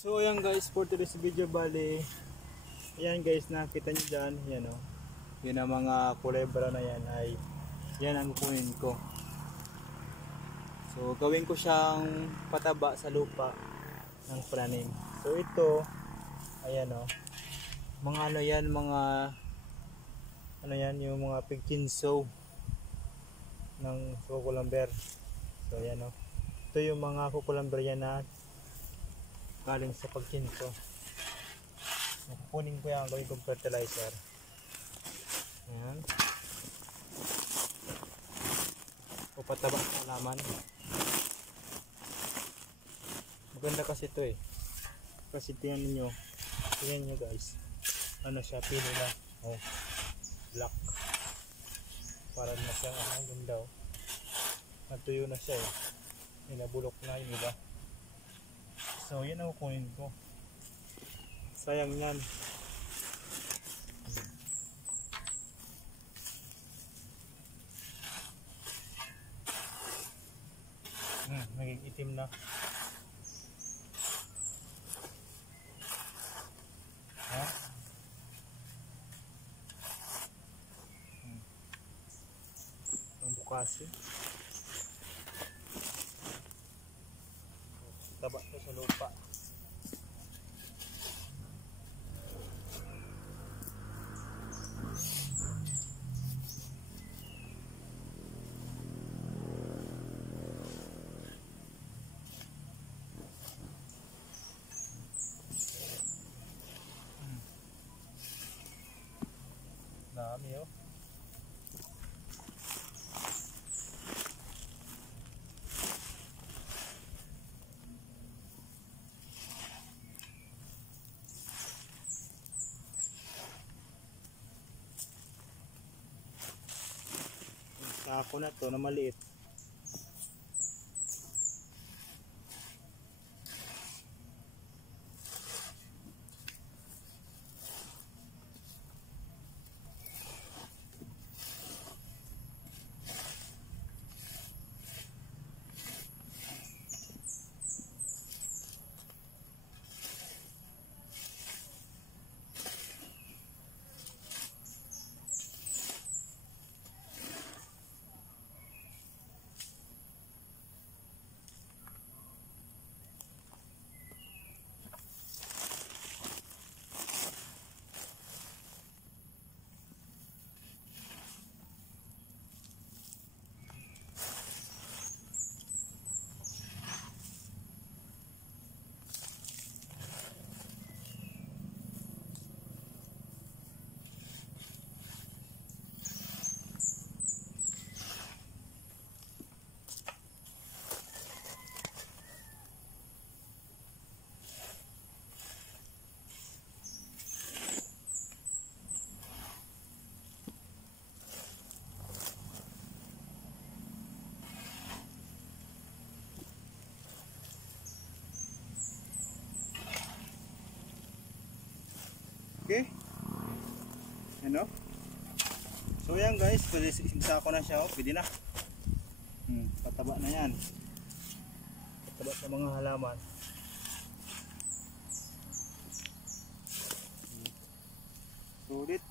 So ayan guys, for today's video bali, ayan guys, nakita nyo dyan, yan o, yun ang mga kulebra na yan ay, yan ang kukunin ko. So gawin ko siyang pataba sa lupa ng praning. So ito, ayan o, mga ano yan, mga, ano yan, yung mga pigchinso ng kukulamber. So ayan o, ito yung mga kukulamber yan na galing sa pagkinso. Kukunin ko yan, gawin kong fertilizer. Ayan. O pataba sa halaman. Maganda kasi ito eh. Kasi tingnan nyo. Tingnan nyo guys. Ano siya, pino na. Oh, black. Para na siya, ang ganda oh. Natuyo na siya eh. Inabulok na yung iba. So yan ang kukunin ko. Sayang yan. Naging itim na. Ha? Ang bukasi. Taba ko sa lupa. Dami oh. Sako na to na maliit. Okay. Ano? So yan guys, isa ko na siya oh, pwede na. Pataba na yan. Pataba sa mga halaman. Sulit.